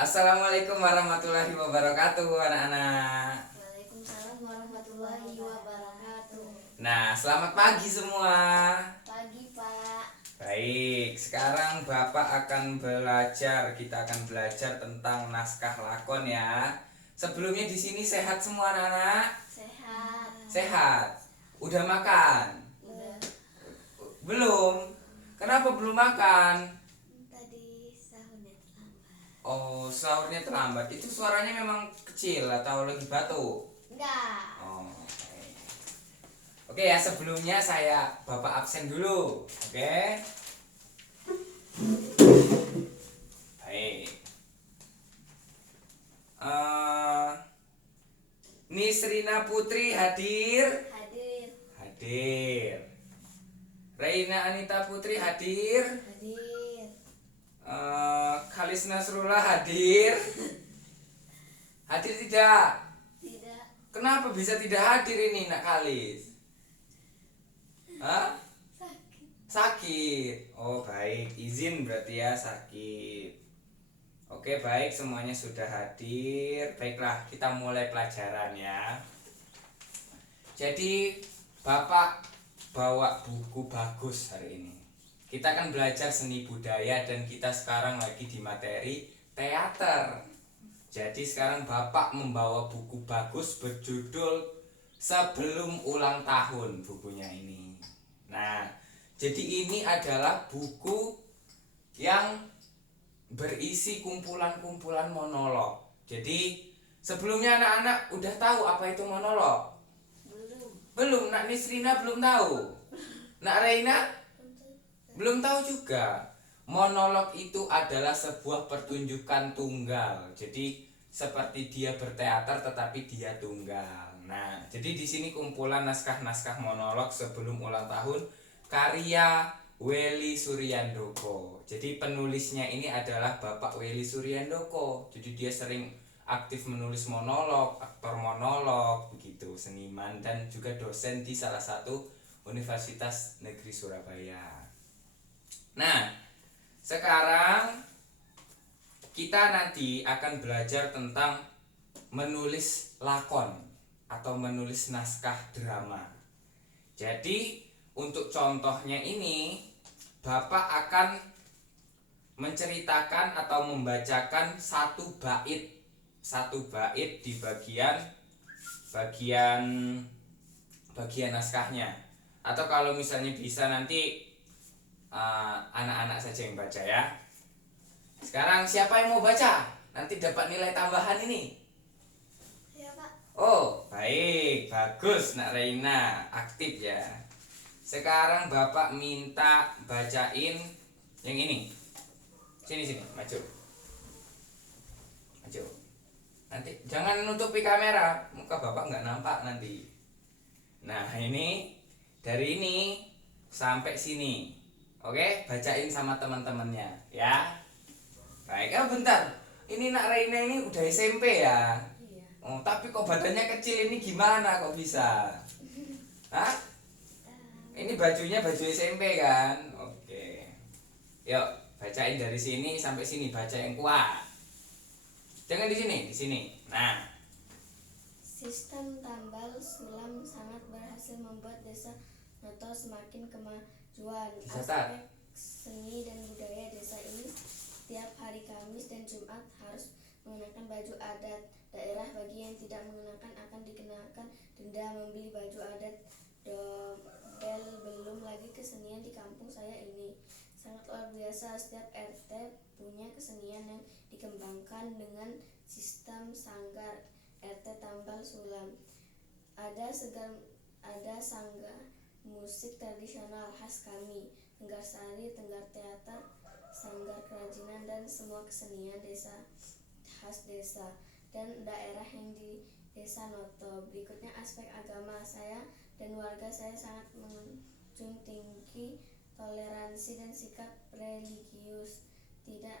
Assalamualaikum warahmatullahi wabarakatuh anak-anak. Waalaikumsalam warahmatullahi wabarakatuh. Nah, selamat pagi semua. Pagi, Pak. Baik, sekarang Bapak akan belajar. Kita akan belajar tentang naskah lakon ya. Sebelumnya di sini sehat semua anak-anak? Sehat. Sehat. Udah makan? Udah. Belum. Kenapa belum makan? Tadi sahurnya terlambat. Oh, sahurnya terlambat. Itu suaranya memang kecil atau lagi batuk? Enggak. Oh, oke ya, sebelumnya Bapak absen dulu. Oke. Baik. Nisrina Putri hadir. Hadir. Hadir. Reina Anita Putri hadir. Hadir. Khalis Nasrullah hadir. Hadir tidak? Tidak. Kenapa bisa tidak hadir ini Nak Khalis? Hah? Sakit. Sakit. Oh baik, izin berarti ya sakit. Oke baik, semuanya sudah hadir. Baiklah, kita mulai pelajaran ya. Jadi Bapak bawa buku bagus hari ini. Kita akan belajar seni budaya dan kita sekarang lagi di materi teater. Jadi sekarang Bapak membawa buku bagus berjudul Sebelum Ulang Tahun bukunya ini. Nah, jadi ini adalah buku yang berisi kumpulan-kumpulan monolog. Jadi sebelumnya anak-anak udah tahu apa itu monolog? Belum. Belum, Nak Nisrina belum tahu. Nak Reina belum tahu juga. Monolog itu adalah sebuah pertunjukan tunggal. Jadi seperti dia berteater tetapi dia tunggal. Nah, jadi di sini kumpulan naskah-naskah monolog sebelum ulang tahun karya Wely Suryandoko. Jadi penulisnya ini adalah Bapak Wely Suryandoko. Jadi dia sering aktif menulis monolog, aktor monolog, begitu, seniman dan juga dosen di salah satu Universitas Negeri Surabaya. Nah, sekarang kita nanti akan belajar tentang menulis lakon atau menulis naskah drama. Jadi untuk contohnya ini Bapak akan menceritakan atau membacakan satu bait di bagian naskahnya. Atau kalau misalnya bisa nanti anak-anak saja yang baca ya. Sekarang siapa yang mau baca? Nanti dapat nilai tambahan ini. Ya, Pak. Oh, baik, bagus Nak Reina, aktif ya. Sekarang Bapak minta bacain yang ini. Sini, maju. Maju. Nanti jangan nutupi kamera, muka Bapak nggak nampak nanti. Nah, ini dari ini sampai sini. Oke, bacain sama teman-temannya ya. Baik, bentar. Ini Nak Reina ini udah SMP ya? Iya. Oh, tapi kok badannya kecil ini gimana kok bisa? Hah? Ini bajunya baju SMP kan? Oke. Yuk, bacain dari sini sampai sini, baca yang kuat. Jangan di sini. Nah, Sistem tambal sulam sangat berhasil membuat desa Noto semakin kemajuan. Dicatat. Aspek seni dan budaya desa ini setiap hari Kamis dan Jumat harus mengenakan baju adat daerah. Bagi yang tidak mengenakan akan dikenakan denda membeli baju adat dobel. Belum lagi kesenian di kampung saya ini sangat luar biasa. Setiap RT punya kesenian yang dikembangkan dengan sistem sanggar RT tambal sulam. Ada sanggar musik tradisional khas kami, Tenggar Sari, Tenggar Teater, sanggar kerajinan dan semua kesenian desa khas desa dan daerah yang di desa Noto. Berikutnya aspek agama. Saya dan warga saya sangat menjunjung tinggi toleransi dan sikap religius. Tidak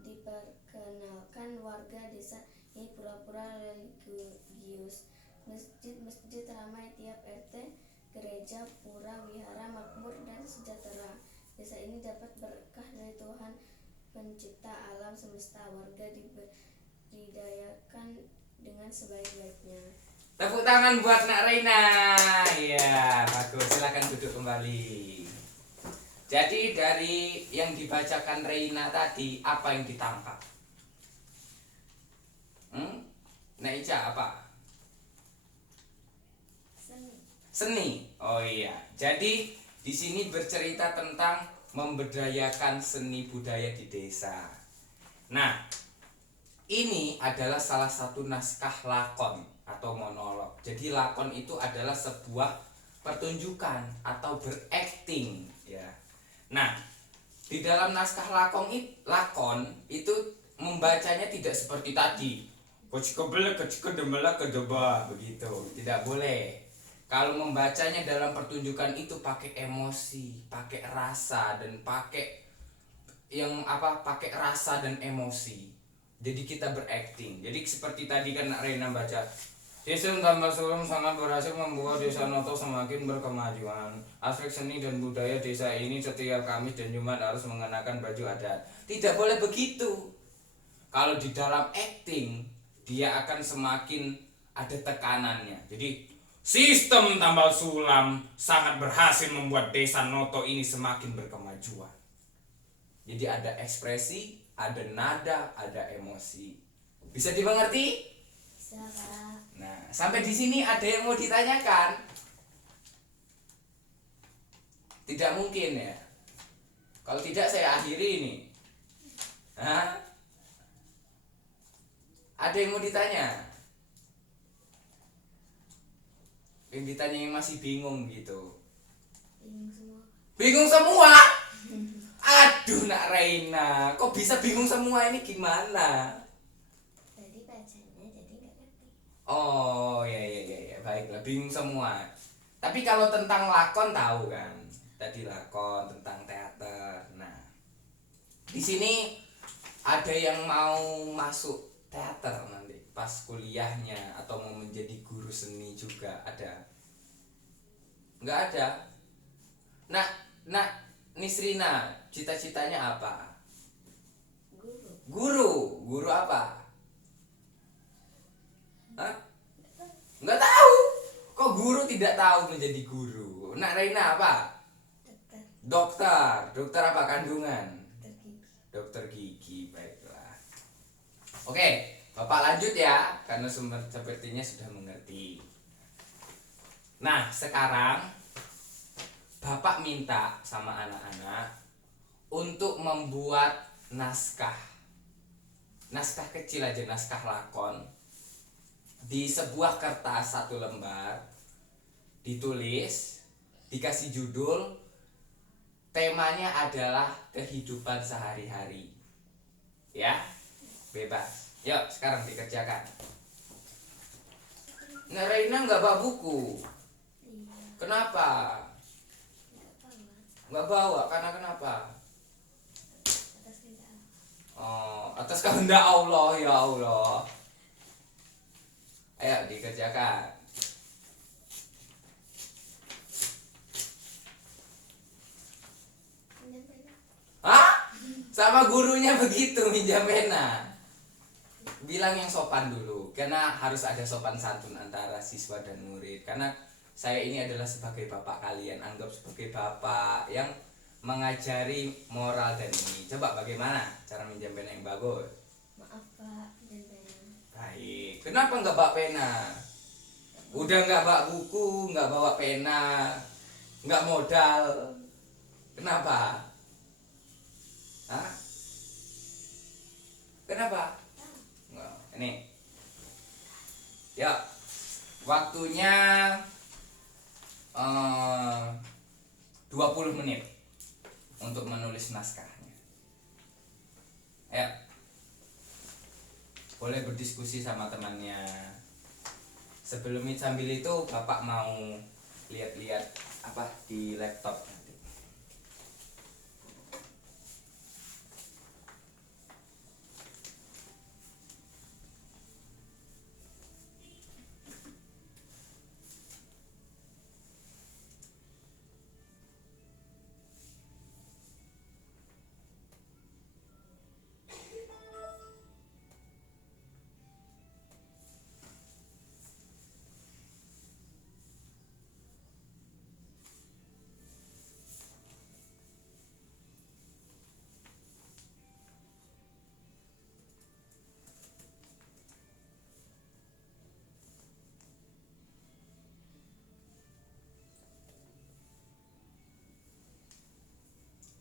diperkenalkan warga desa ini pura-pura religius. Masjid ramai tiap RT, gereja, pura, wihara makmur dan sejahtera. Desa ini dapat berkah dari Tuhan pencipta alam semesta. Warga diberdayakan dengan sebaik-baiknya. Tepuk tangan buat Nak Reina. Iya, bagus. Silakan duduk kembali. Jadi dari yang dibacakan Reina tadi, apa yang ditangkap? Nak Ica apa? Seni. Oh iya. Jadi di sini bercerita tentang memberdayakan seni budaya di desa. Nah, ini adalah salah satu naskah lakon atau monolog. Jadi lakon itu adalah sebuah pertunjukan atau berakting, ya. Nah, di dalam naskah lakon itu membacanya tidak seperti tadi. Begitu. Tidak boleh. Kalau membacanya dalam pertunjukan itu pakai emosi, pakai rasa dan pakai rasa dan emosi. Jadi kita berakting. Jadi seperti tadi kan Nak Reina baca, Desa Tambak Sulum sangat berhasil membuat desa Noto semakin berkemajuan. Aspek seni dan budaya desa ini setiap Kamis dan Jumat harus mengenakan baju adat. Tidak boleh begitu. Kalau di dalam acting, dia akan semakin ada tekanannya. Jadi sistem Tambal Sulam sangat berhasil membuat desa Noto ini semakin berkemajuan. Jadi ada ekspresi, ada nada, ada emosi. Bisa dimengerti? Bisa, Kak. Nah, sampai di sini ada yang mau ditanyakan? Tidak mungkin ya. Kalau tidak saya akhiri ini. Hah? Ada yang mau ditanya? Yang ditanya yang masih bingung gitu. Bingung semua. Bingung semua? Aduh Nak Reina, kok bisa bingung semua ini gimana? Tadi bacanya jadi nggak ngerti. Oh ya, baiklah, bingung semua. Tapi kalau tentang lakon tahu kan? Tadi lakon tentang teater. Nah, di sini ada yang mau masuk teater nanti pas kuliahnya atau mau menjadi guru seni juga ada? Nggak ada. Nah, Nisrina, cita-citanya apa? Guru apa? Hah? Nggak tahu. Kok guru tidak tahu menjadi guru? Nak Reina apa? Dokter. Dokter apa kandungan? Dokter gigi. Baiklah. Oke, Bapak lanjut ya, karena sepertinya sudah mengerti. Nah, sekarang Bapak minta sama anak-anak untuk membuat naskah kecil aja, naskah lakon di sebuah kertas 1 lembar, ditulis, dikasih judul, temanya adalah kehidupan sehari-hari. Ya, bebas. Yuk, sekarang dikerjakan. Nah, Reina nggak bawa buku. Kenapa? Nggak bawa, karena kenapa? Oh, atas kehendak Allah, ya Allah. Ayo dikerjakan. Hah? Sama gurunya begitu, minjam pena. Bilang yang sopan dulu, karena harus ada sopan santun antara siswa dan murid. Karena saya ini adalah sebagai bapak kalian, anggap sebagai bapak yang mengajari moral dan ini. Coba bagaimana cara minjam pena yang bagus? Maaf, Pak, minjam pena. Baik. Kenapa nggak bawa pena? Udah nggak bawa buku, nggak bawa pena, nggak modal. Kenapa? Hah? Kenapa? Nggak. Ini. Ya. Waktunya 20 menit untuk menulis naskahnya. Ayo. Boleh berdiskusi sama temannya. Sambil itu Bapak mau lihat-lihat apa di laptop nanti.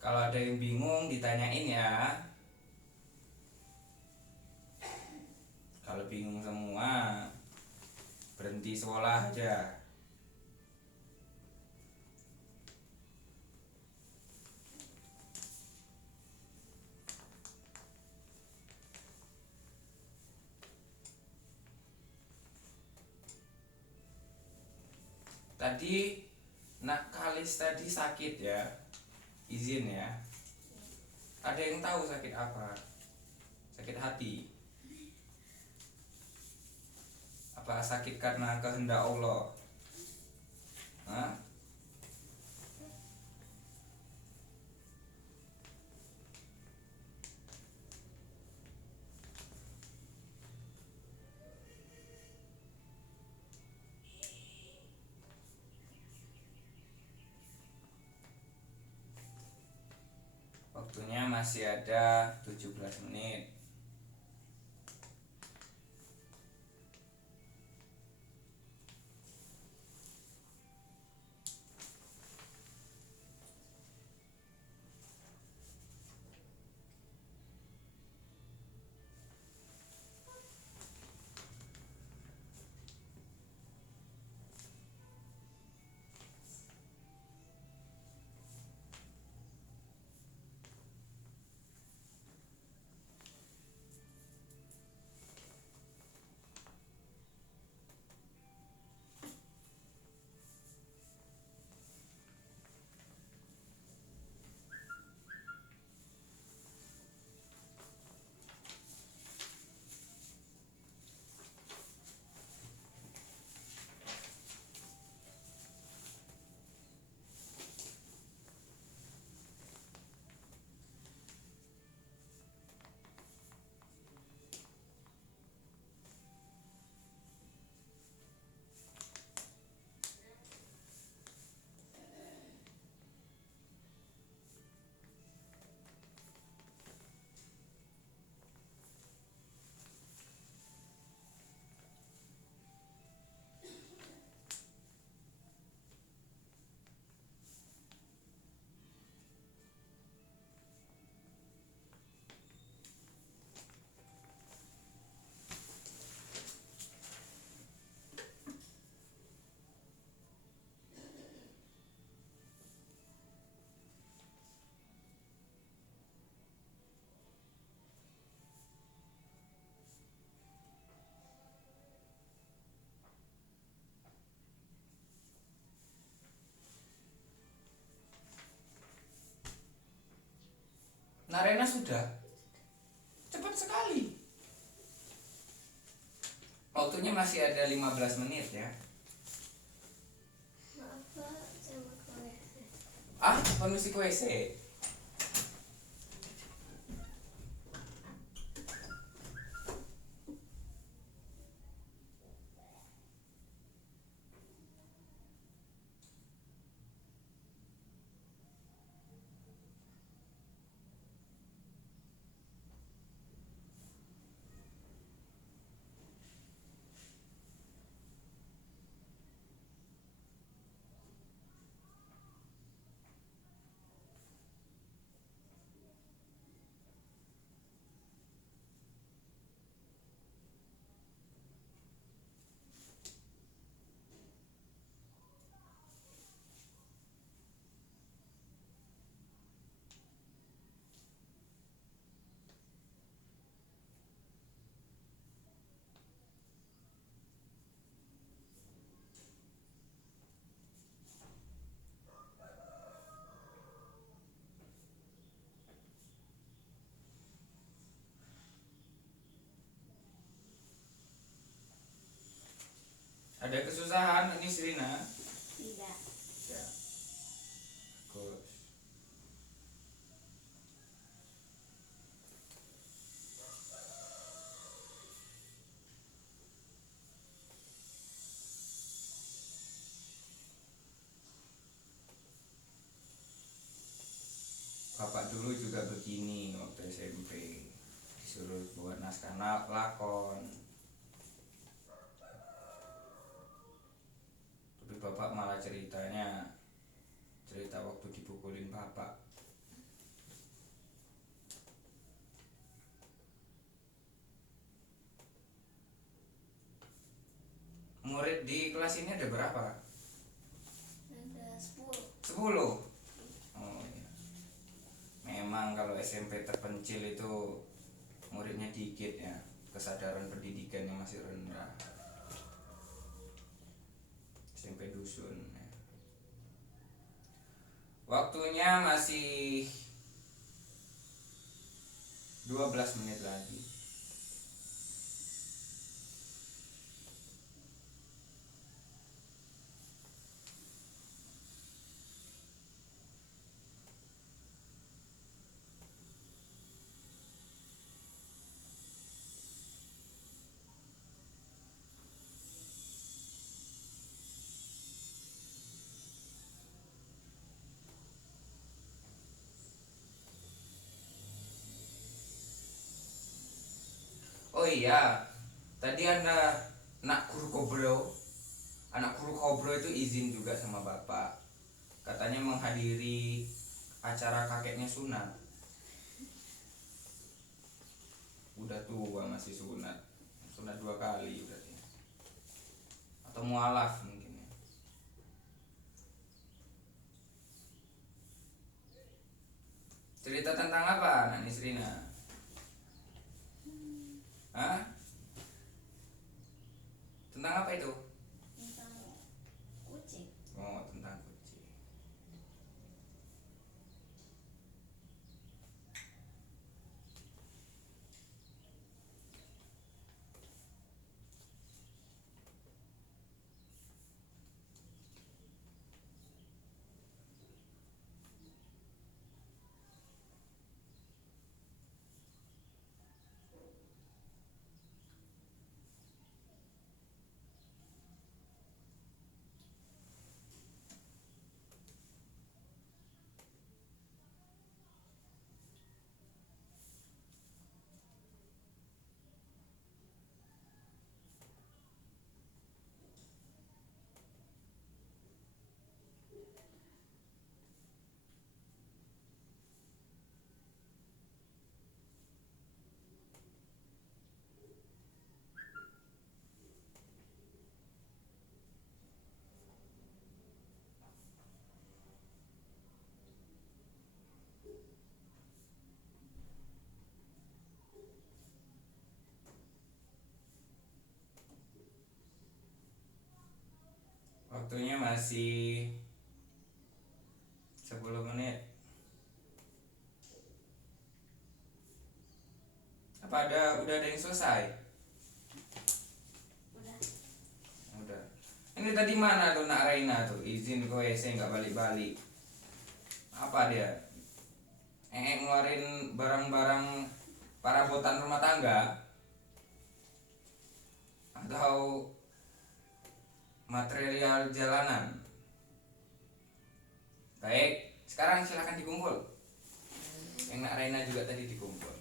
Kalau ada yang bingung ditanyain ya. Kalau bingung semua berhenti sekolah aja. Tadi nak Kalis tadi sakit ya, izin ya. Ada yang tahu sakit apa? Sakit hati? Apa sakit karena kehendak Allah? Hah? Waktunya masih ada 17 menit. Narena sudah? Cepat sekali. Waktunya masih ada 15 menit ya. Maaf Pak, saya mau ke WC. Ah, permisi ke WC. Ada kesusahan ini Serina? Tidak. Ya. Bagus. Bapak dulu juga begini waktu SMP, disuruh buat naskah lakon. Tapi bapak malah cerita waktu dipukulin bapak. di kelas ini ada berapa? Ada 10. 10. Oh iya. Memang kalau SMP terpencil itu muridnya dikit ya, kesadaran pendidikannya masih rendah. SMP dusun ya. Waktunya masih 12 menit lagi. Oh iya, tadi anak guru kobro itu izin juga sama bapak. Katanya menghadiri acara kakeknya sunat. Udah tua masih sunat, sunat 2 kali berarti. Atau mualaf mungkin ya. Cerita tentang apa, Nak Nisrina? Hah? Tentang apa itu? Tentang kucing. Oh, tentang kucing. Waktunya masih 10 menit. Apa udah ada yang selesai? Udah. Udah. Ini tadi mana tuh Nak Reina tuh izin ke WC nggak balik-balik. Apa dia? Ngeluarin barang-barang perabotan rumah tangga atau material jalanan. Baik, sekarang silakan dikumpul. Yang Nak Reina juga tadi dikumpul.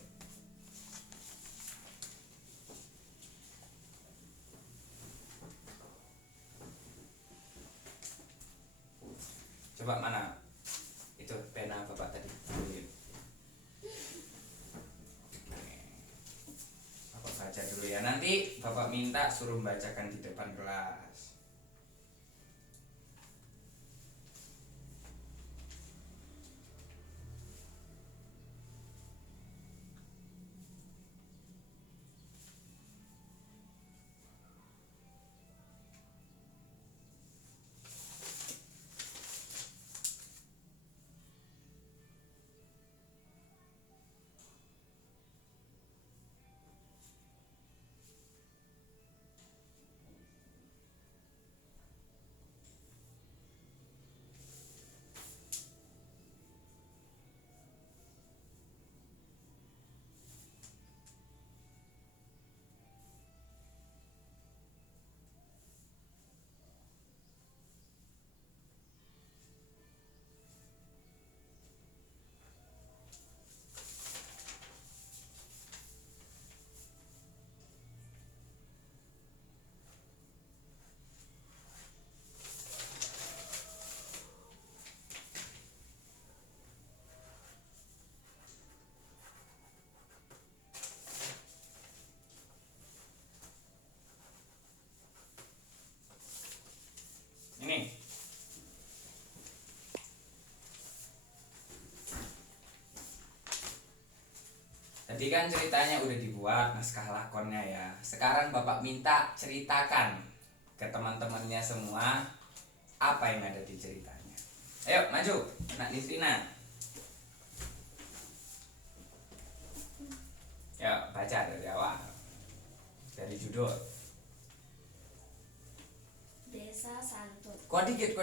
Coba mana? Itu pena Bapak tadi. Bapak baca dulu ya. Nanti Bapak minta suruh bacakan di depan kelas. Tadi kan ceritanya udah dibuat naskah lakonnya ya. Sekarang Bapak minta ceritakan ke teman-temannya semua apa yang ada di ceritanya. Ayo maju, Nak Nisrina. Ya baca dari awal, dari judul. Desa Santun. Kok dikit.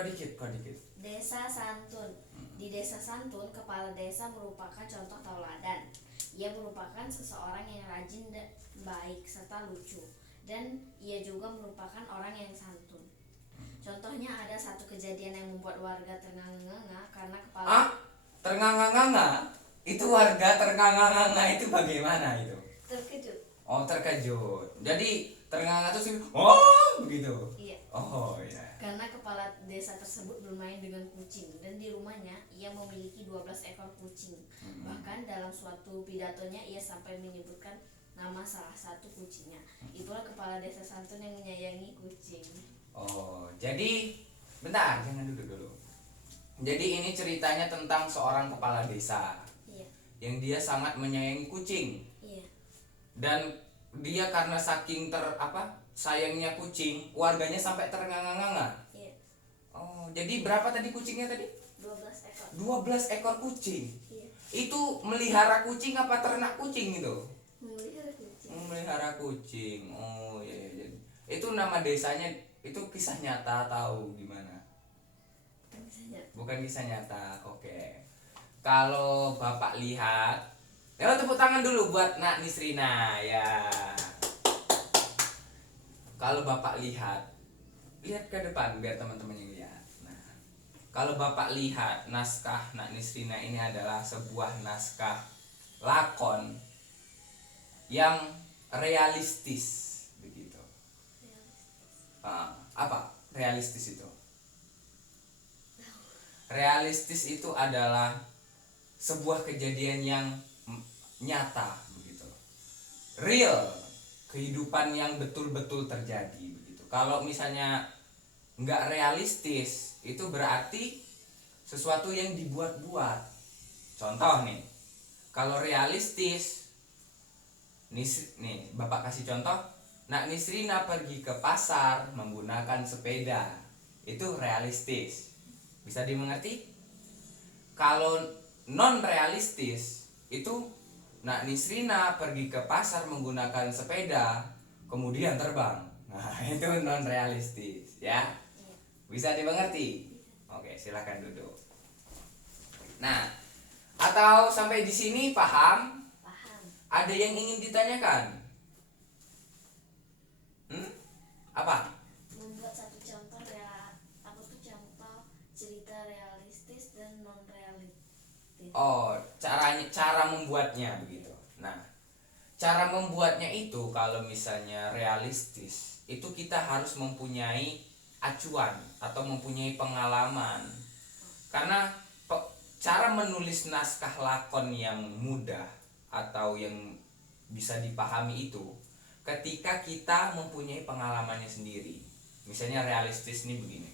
Desa Santun. Di Desa Santun, kepala desa merupakan contoh tauladan. Ia merupakan seseorang yang rajin dan baik serta lucu, dan ia juga merupakan orang yang santun. Contohnya ada satu kejadian yang membuat warga ternganga-nganga karena kepala Ternganga-nganga? Itu warga ternganga-nganga itu bagaimana itu? terkejut. Oh terkejut. Jadi ternganga tuh sih, oh begitu. Iya. Oh iya. Karena kepala desa tersebut bermain dengan kucing, dan di rumahnya ia memiliki 12 ekor kucing. Bahkan dalam suatu pidatonya ia sampai menyebutkan nama salah satu kucingnya. Itulah kepala desa santun yang menyayangi kucing. Oh jadi bentar, jangan duduk dulu. Jadi ini ceritanya tentang seorang kepala desa Iya. yang dia sangat menyayangi kucing. Iya. Dan dia karena saking sayangnya kucing, warganya sampai ternganga-nganga. Iya. Oh, jadi berapa tadi kucingnya tadi? 12 ekor. 12 ekor kucing. Iya. Itu melihara kucing apa ternak kucing itu? Memelihara kucing. Memelihara kucing. Oh iya. Itu nama desanya, itu kisah nyata tahu gimana? Misalnya. Bukan kisah nyata. Oke. Kalau Bapak lihat, ya tepuk tangan dulu buat Nak Nisrina ya. Kalau Bapak lihat ke depan biar teman-teman yang lihat. Nah, kalau Bapak lihat naskah Nak Nisrina ini adalah sebuah naskah lakon yang realistis begitu. Apa realistis itu? Realistis itu adalah sebuah kejadian yang nyata begitu. Real, kehidupan yang betul-betul terjadi begitu. Kalau misalnya nggak realistis, itu berarti sesuatu yang dibuat-buat. Contoh nih, kalau realistis, nih Bapak kasih contoh, Nak Nisrina pergi ke pasar menggunakan sepeda, itu realistis, bisa dimengerti. Kalau non realistis, itu Nak Nisrina pergi ke pasar menggunakan sepeda, kemudian terbang. Nah, itu non realistis, ya. Bisa dimengerti? Oke, silakan duduk. Nah, atau sampai di sini paham? Paham. Ada yang ingin ditanyakan? Apa? Membuat satu contoh contoh cerita realistis dan non realistis. Oh, cara membuatnya begitu. Nah, cara membuatnya itu kalau misalnya realistis, itu kita harus mempunyai acuan atau mempunyai pengalaman. Karena cara menulis naskah lakon yang mudah atau yang bisa dipahami itu ketika kita mempunyai pengalamannya sendiri. Misalnya realistis ini begini.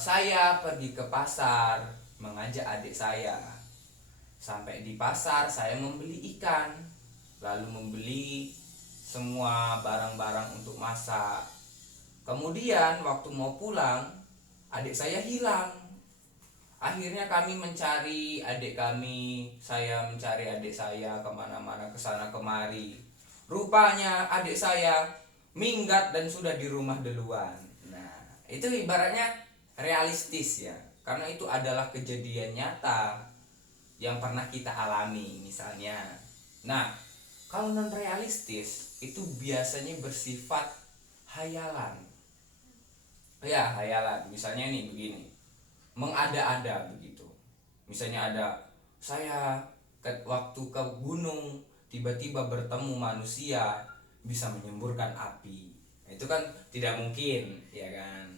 Saya pergi ke pasar mengajak adik saya. Sampai di pasar saya membeli ikan, lalu membeli semua barang-barang untuk masak. Kemudian waktu mau pulang, adik saya hilang. Akhirnya kami mencari adik kami, saya mencari adik saya kemana-mana, kesana kemari. Rupanya adik saya minggat dan sudah di rumah duluan. Nah, itu ibaratnya realistis ya, karena itu adalah kejadian nyata yang pernah kita alami misalnya. Nah, kalau non realistis itu biasanya bersifat hayalan. Ya, hayalan. Misalnya nih begini. Mengada-ada begitu. Misalnya ada saya waktu ke gunung tiba-tiba bertemu manusia bisa menyemburkan api. Itu kan tidak mungkin, ya kan?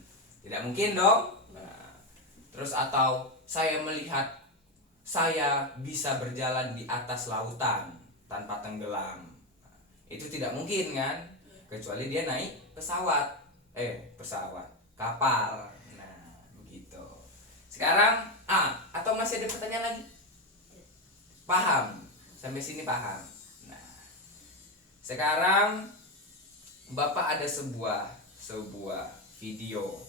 Tidak mungkin dong. Nah, terus atau saya melihat saya bisa berjalan di atas lautan tanpa tenggelam. Itu tidak mungkin kan? Kecuali dia naik pesawat, kapal. Nah, begitu. Sekarang atau masih ada pertanyaan lagi? Paham? Sampai sini paham? Nah, sekarang Bapak ada sebuah video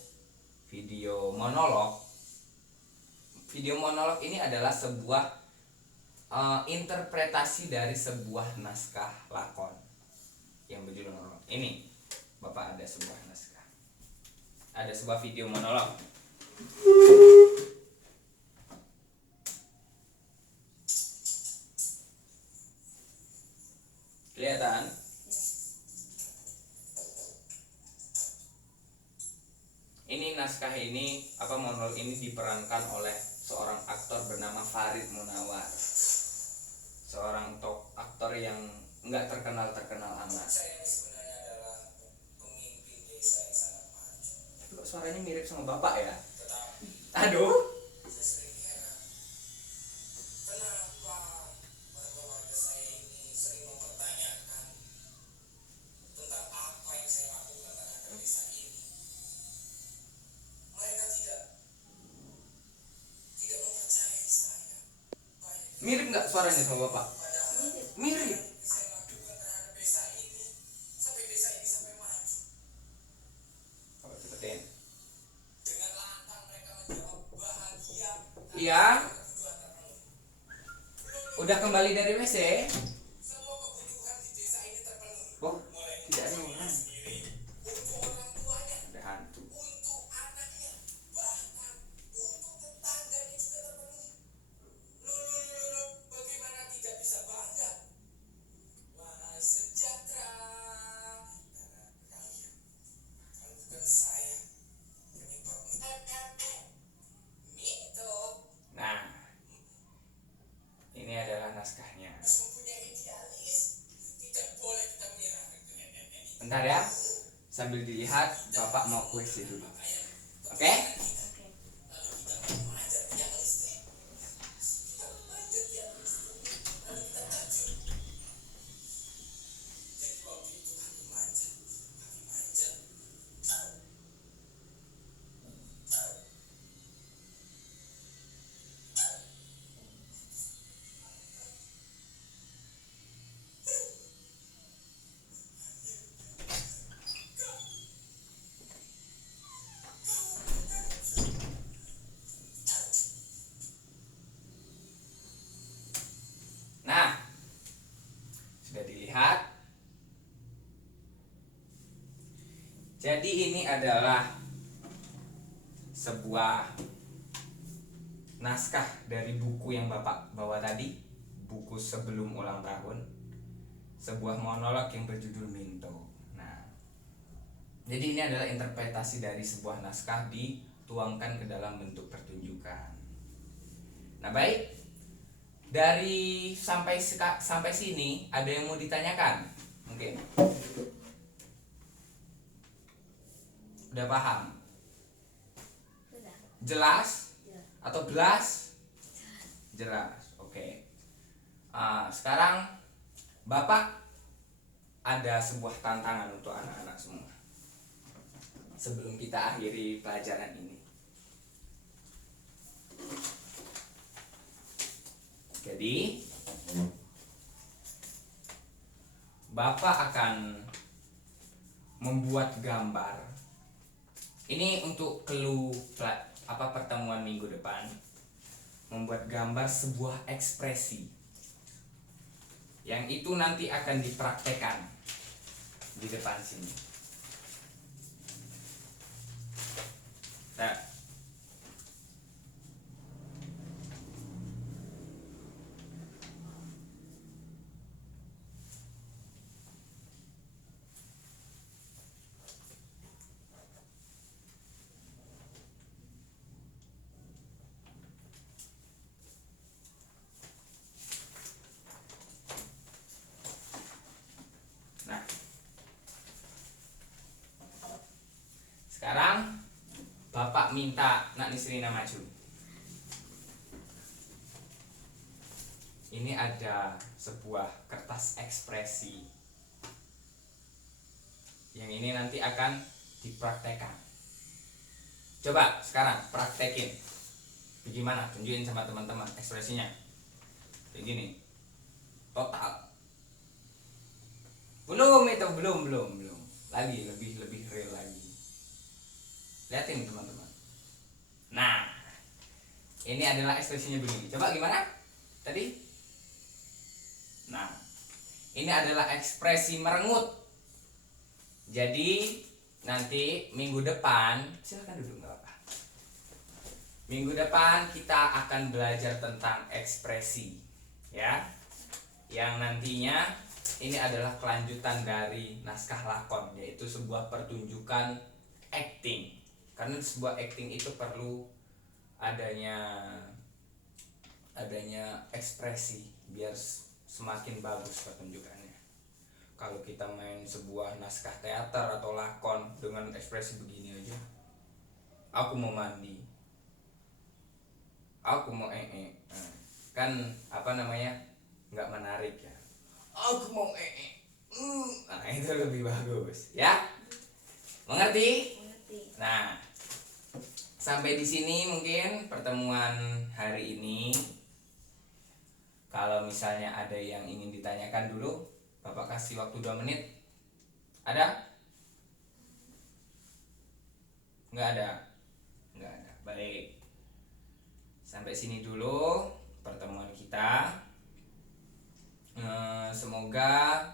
monolog. Video monolog ini adalah sebuah interpretasi dari sebuah naskah lakon yang berjudul monolog. Ini Bapak ada sebuah naskah, ada sebuah video monolog. Kelihatan? Ini naskah ini monolog ini diperankan oleh seorang aktor bernama Farid Munawar. Seorang aktor yang enggak terkenal amat. Saya ini sebenarnya adalah pemimpin desa yang sangat maju. Tapi kok suaranya mirip sama Bapak ya? Aduh. Saya sering heran. Kenapa warga saya ini sering mempertanyakan tentang apa yang saya lakukan terhadap desa ini. Mereka tidak mempercayai saya. Mirip nggak suaranya sama Bapak? Mirip. Saya lakukan terhadap desa ini sampai maju. Coba cepetin. Dengan lantang mereka menjawab bahagia. Iya. Udah kembali dari WC? Semua kebutuhan di desa ini terpenuhi. Oh, tidak ada orang. Untuk orang tuanya. Ada hantu. Untuk anaknya, bahkan untuk tetangganya juga terpenuhi. Loh, bagaimana tidak bisa bangga? Wahai sejahtera, karena kalian, kalau bukan saya, Mito. Nah, ini adalah naskahnya. Mempunyai idealis, tidak boleh kita menyerah. Bentar ya, sambil dilihat, Bapak mau kuis dulu. Oke? Nah, sudah dilihat. Jadi ini adalah sebuah naskah dari buku yang Bapak bawa tadi, buku sebelum ulang tahun, sebuah monolog yang berjudul Minto. Nah, jadi ini adalah interpretasi dari sebuah naskah dituangkan ke dalam bentuk pertunjukan. Nah, baik, dari sampai sini ada yang mau ditanyakan? Mungkin udah paham? Sudah. Jelas? Ya. Atau belas? Jelas. Oke. Sekarang Bapak ada sebuah tantangan untuk anak-anak semua sebelum kita akhiri pelajaran ini. Jadi Bapak akan membuat gambar. Ini untuk clue pertemuan minggu depan. Membuat gambar sebuah ekspresi yang itu nanti akan dipraktekkan di depan sini. Nah, sekarang Bapak minta Nak Nisrina maju. Ini ada sebuah kertas ekspresi yang ini nanti akan dipraktekkan. Coba sekarang praktekin. Bagaimana? Tunjukin sama teman-teman ekspresinya. Kayak gini. total. Belum itu, belum. Lagi lebih real lagi. Lihatin teman-teman. Nah, ini adalah ekspresinya begini. Coba gimana? Tadi? Nah, ini adalah ekspresi merengut. Jadi nanti minggu depan, silakan duduk nggak apa. Minggu depan kita akan belajar tentang ekspresi, ya. Yang nantinya ini adalah kelanjutan dari naskah lakon, yaitu sebuah pertunjukan acting. Karena sebuah acting itu perlu adanya ekspresi biar semakin bagus pertunjukannya. Kalau kita main sebuah naskah teater atau lakon dengan ekspresi begini aja, aku mau mandi, aku mau kan nggak menarik ya. Aku mau nah itu lebih bagus ya, mengerti? Mengerti. Nah, sampai di sini mungkin pertemuan hari ini. Kalau misalnya ada yang ingin ditanyakan dulu, Bapak kasih waktu 2 menit. Ada? Nggak ada? Nggak ada. Baik. Sampai sini dulu pertemuan kita. Semoga